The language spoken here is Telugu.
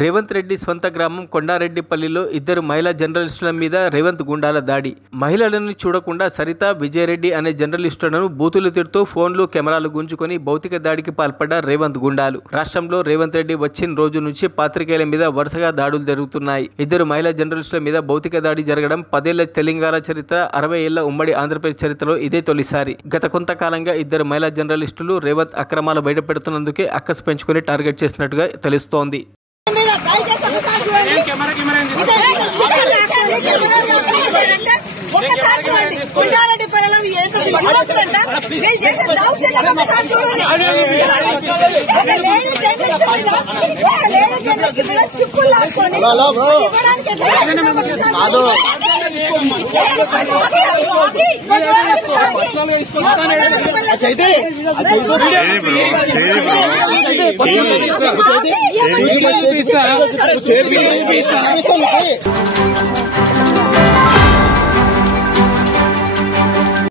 రేవంత్ రెడ్డి స్వంత గ్రామం కొండారెడ్డిపల్లిలో ఇద్దరు మహిళా జర్నలిస్టుల మీద రేవంత్ గుండాల దాడి. మహిళలను చూడకుండా సరిత, విజయరెడ్డి అనే జర్నలిస్టులను బూతులు తిడుతూ ఫోన్లు, కెమెరాలు గుంజుకొని భౌతిక దాడికి పాల్పడ్డ రేవంత్ గుండాలు. రాష్ట్రంలో రేవంత్ రెడ్డి వచ్చిన రోజు నుంచి పాత్రికేయుల మీద వరుసగా దాడులు జరుగుతున్నాయి. ఇద్దరు మహిళా జర్నలిస్టుల మీద భౌతిక దాడి జరగడం 10 ఏళ్ల తెలంగాణ చరిత్ర, 60 ఏళ్ల ఉమ్మడి ఆంధ్రప్రదేశ్ చరిత్రలో ఇదే తొలిసారి. గత కొంతకాలంగా ఇద్దరు మహిళా జర్నలిస్టులు రేవంత్ అక్రమాలు బయటపెడుతున్నందుకే అక్కసు పెంచుకుని టార్గెట్ చేసినట్టుగా తెలుస్తోంది. చేతి